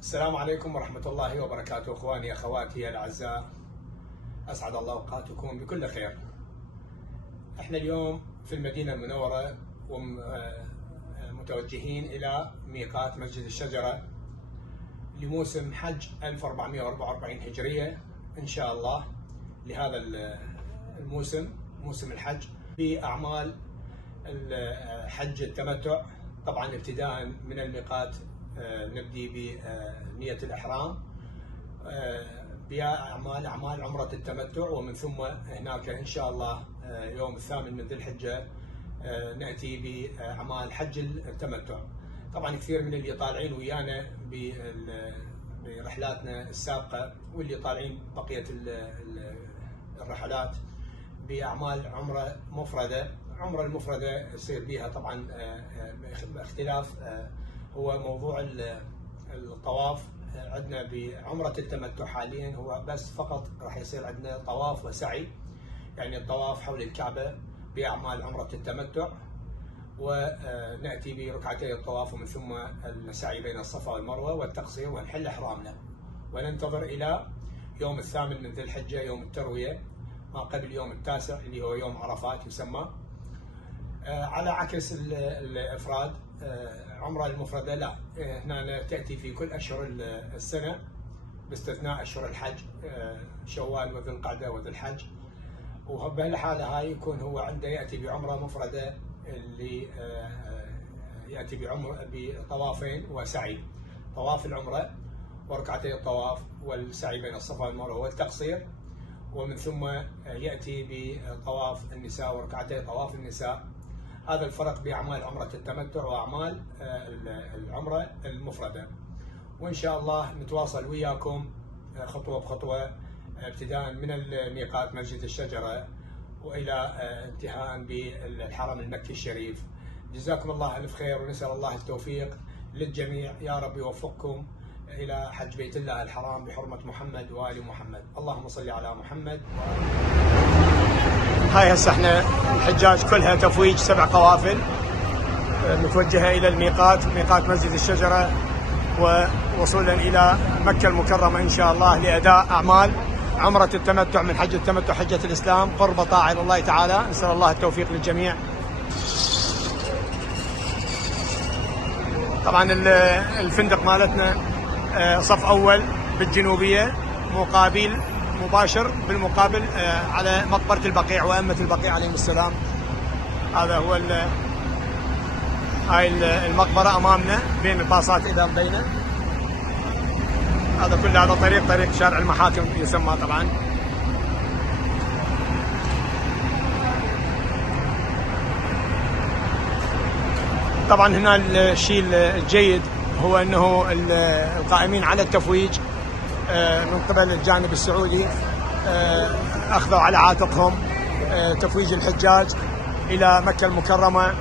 السلام عليكم ورحمة الله وبركاته، اخواني اخواتي الاعزاء، اسعد الله اوقاتكم بكل خير. احنا اليوم في المدينة المنورة ومتوجهين الى ميقات مسجد الشجرة لموسم حج 1444 هجرية ان شاء الله. لهذا الموسم، موسم الحج، باعمال حج التمتع. طبعا ابتداء من الميقات نبدي بنية الإحرام بأعمال عمرة التمتع، ومن ثم هناك إن شاء الله يوم 8 من ذي الحجة نأتي بأعمال حج التمتع. طبعا كثير من اللي طالعين ويانا برحلاتنا السابقة واللي طالعين بقية الرحلات بأعمال عمرة مفردة. عمرة المفردة يصير بها طبعا باختلاف هو موضوع الطواف. عندنا بعمرة التمتع حاليا هو بس فقط راح يصير عندنا طواف وسعي، يعني الطواف حول الكعبة بأعمال عمرة التمتع، ونأتي بركعتي الطواف ومن ثم السعي بين الصفا والمروة والتقصير ونحل إحرامنا، وننتظر إلى يوم 8 من ذي الحجة، يوم التروية، ما قبل يوم 9 اللي هو يوم عرفات يسمى. على عكس الإفراد، عمرة المفردة لا، هنا تأتي في كل أشهر السنة باستثناء أشهر الحج، شوال وذي القعدة وذي الحج. وبهالحالة هاي يكون هو عنده يأتي بعمرة مفردة اللي يأتي بطوافين وسعي، طواف العمرة وركعتي الطواف والسعي بين الصفا والمروة والتقصير، ومن ثم يأتي بطواف النساء وركعتي طواف النساء. هذا الفرق بأعمال عمرة التمتع وأعمال العمرة المفردة. وإن شاء الله نتواصل وياكم خطوة بخطوة، ابتداء من الميقات مسجد الشجرة وإلى انتهاء بالحرم المكي الشريف. جزاكم الله ألف خير، ونسأل الله التوفيق للجميع، يا رب يوفقكم إلى حج بيت الله الحرام بحرمة محمد وآل محمد. اللهم صل على محمد. هاي هسه احنا الحجاج كلها تفويج 7 قوافل متوجهة إلى الميقات، ميقات مسجد الشجرة، ووصولا إلى مكة المكرمة إن شاء الله لأداء أعمال عمرة التمتع من حج التمتع حجة الإسلام، قرب طاعة إلى الله تعالى. نسأل الله التوفيق للجميع. طبعا الفندق مالتنا صف أول بالجنوبية، مباشر بالمقابل على مقبرة البقيع وأمة البقيع عليهم السلام. هذا هو هاي المقبرة أمامنا بين الباصات إذا بينا. هذا كله هذا طريق شارع المحاكم يسمى طبعا. طبعا هنا الشيء الجيد هو أنه القائمين على التفويج من قبل الجانب السعودي أخذوا على عاتقهم تفويج الحجاج إلى مكة المكرمة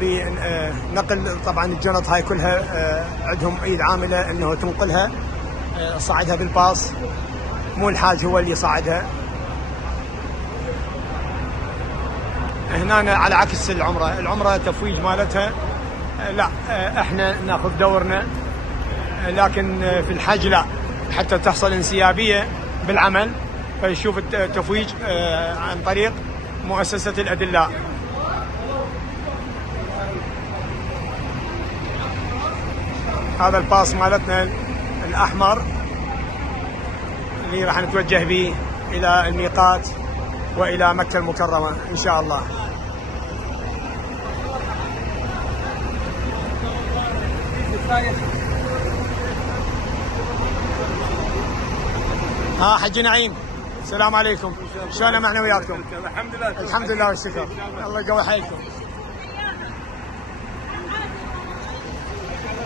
بنقل طبعا الجنط هاي كلها عندهم ايد عاملة انه تنقلها، صعدها بالباص، مو الحاج هو اللي صعدها. هنا على عكس العمرة تفويج مالتها لا، احنا ناخذ دورنا، لكن في الحج لا، حتى تحصل انسيابية بالعمل فيشوف التفويج عن طريق مؤسسة الأدلاء. هذا الباص مالتنا الأحمر اللي راح نتوجه به إلى الميقات وإلى مكة المكرمة إن شاء الله. حج نعيم، السلام عليكم، شلون معنا وياكم؟ الحمد لله والشكر، الله يقوي حيلكم.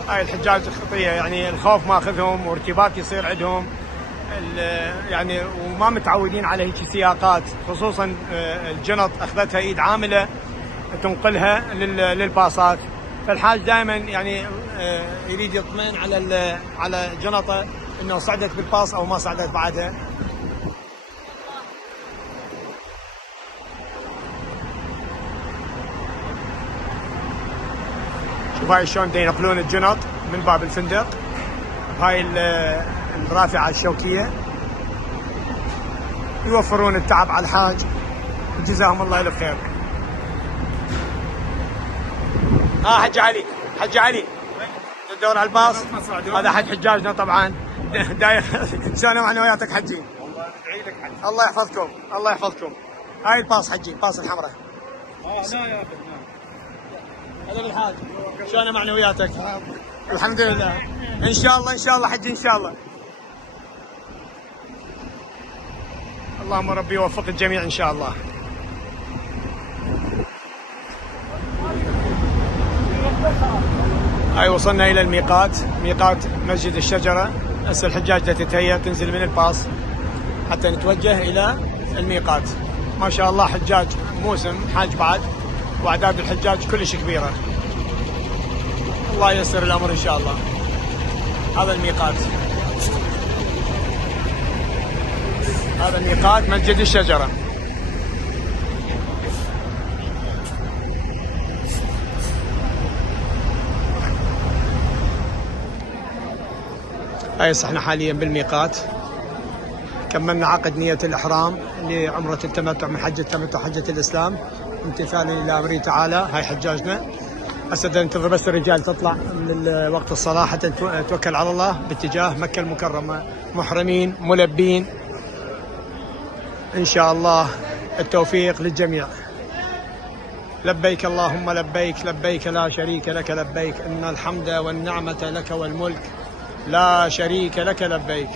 هاي الحجاج خطية، يعني الخوف ماخذهم وارتباك يصير عندهم، يعني وما متعودين على هيك سياقات، خصوصا الجنط اخذتها ايد عاملة تنقلها للباصات. فالحاج دائما يعني يريد يطمئن على جنطه انه صعدت بالباص او ما صعدت بعدها. شوف هاي شلون ينقلون الجنط من باب الفندق. هاي الرافعة الشوكية، يوفرون التعب على الحاج، جزاهم الله الف خير. حج علي، حج علي تدور على الباص. هذا احد حجاجنا طبعا. شلون معنوياتك حجين؟ والله ندعي لك حج. الله يحفظكم، الله يحفظكم. هاي الباص حجي، باص الحمراء. لا يا ابن هذا الحاج، شلون معنوياتك؟ الحمد لله. ان شاء الله ان شاء الله حجي ان شاء الله. اللهم ربي يوفق الجميع ان شاء الله. هاي وصلنا الى الميقات، ميقات مسجد الشجرة. هسه الحجاج تتهيأ تنزل من الباص حتى نتوجه الى الميقات. ما شاء الله حجاج موسم حاج بعد، واعداد الحجاج كلش كبيرة. الله ييسر الامر ان شاء الله. هذا الميقات، هذا ميقات مسجد الشجرة. هاي احنا حاليا بالميقات، كملنا عقد نية الإحرام لعمرة التمتع من حج التمتع حجة الإسلام امتثالا إلى أمره تعالى. هاي حجاجنا هسه ننتظر بس الرجال تطلع من وقت الصلاة حتى نتوكل على الله باتجاه مكة المكرمة، محرمين ملبين إن شاء الله. التوفيق للجميع. لبيك اللهم لبيك، لبيك لا شريك لك لبيك، إن الحمد والنعمة لك والملك لا شريك لك لبيك.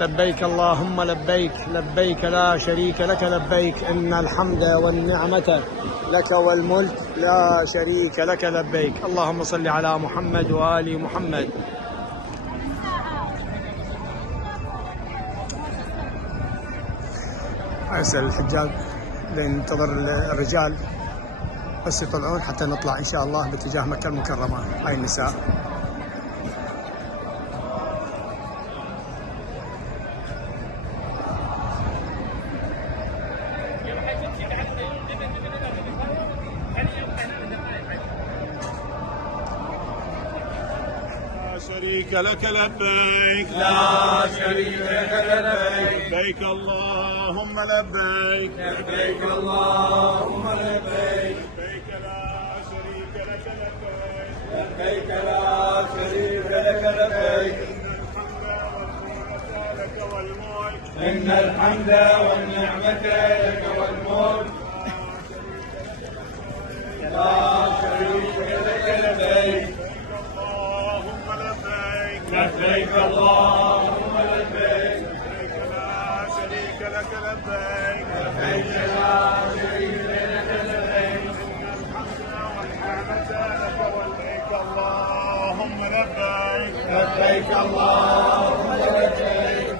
لبيك اللهم لبيك، لبيك لا شريك لك لبيك، إن الحمد والنعمة لك والملك لا شريك لك لبيك. اللهم صل على محمد وآل محمد. أسأل الحجاج لننتظر الرجال بس يطلعون حتى نطلع إن شاء الله باتجاه مكة المكرمة. هاي النساء. شريك لك لبيك، لا شريك لك لبيك، لبيك اللهم لبيك، لبيك اللهم لبيك، لبيك لا شريك لك لبيك، لبيك لا شريك لك لبيك، إن الحمد والنعمة لك والملك، لا شريك لك لبيك، اللهم لبيك، لبيك اللهم لبيك، لبيك لا شريك لك لبيك، لبيك لا شريك لك لبيك، لبيك اللهم لبيك، لبيك اللهم لبيك،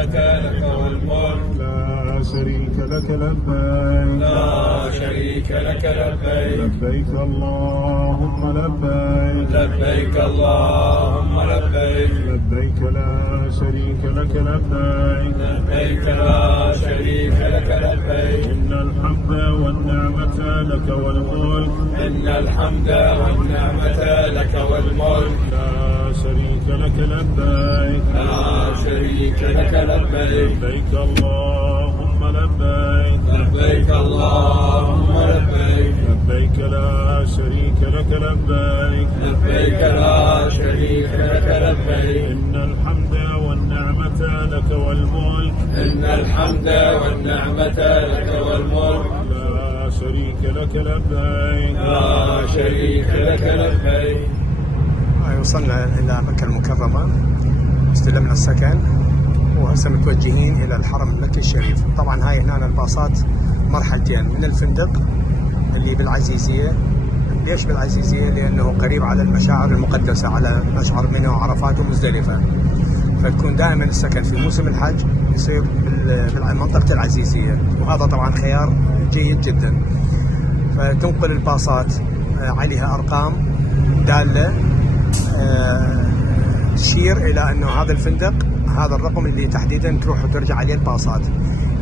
لك والملك، لا شريك لك لبيك، لا شريك لك لبيك، لبيك اللهم لبيك، لبيك اللهم لبيك، لبيك لا شريك لك لبيك، لبيك لا شريك لك لبيك، إن الحمد والنعمة لك والملك، إن الحمد والنعمة لك والملك، لا شريك لك لبيك، لا شريك لك لبيك، لبيك اللهم لبيك، لبيك اللهم لبيك، لبيك لا شريك لك لبيك، لبيك لا شريك لك لبيك، إن الحمد والنعمة لك والملك، إن الحمد والنعمة لك والملك، لا شريك لك لبيك، لا شريك لك لبيك. وصلنا إلى مكة المكرمة، استلمنا السكن وهسه متوجهين إلى الحرم المكي الشريف. طبعا هاي هنا الباصات مرحلتين من الفندق اللي بالعزيزية. ليش بالعزيزية؟ لأنه قريب على المشاعر المقدسة، على مشعر منى وعرفات ومزدلفة، فتكون دائما السكن في موسم الحج يصير بمنطقة العزيزية، وهذا طبعا خيار جيد جدا. فتنقل الباصات عليها أرقام دالة تشير إلى أنه هذا الفندق هذا الرقم اللي تحديدا تروح وترجع عليه الباصات.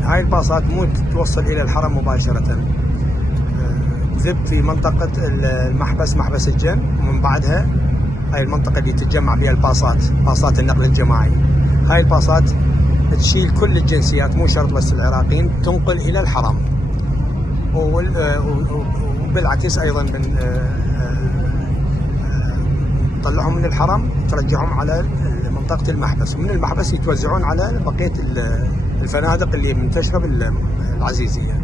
هاي الباصات مو توصل إلى الحرم مباشرة، تذب في منطقة المحبس، محبس الجن، ومن بعدها هاي المنطقة اللي تتجمع فيها الباصات، باصات النقل الجماعي. هاي الباصات تشيل كل الجنسيات، مو شرط بس العراقيين، تنقل إلى الحرم، وبالعكس أيضا من تطلعهم من الحرم ترجعهم على منطقة المحبس، ومن المحبس يتوزعون على بقية الفنادق اللي منتشرة بالعزيزية.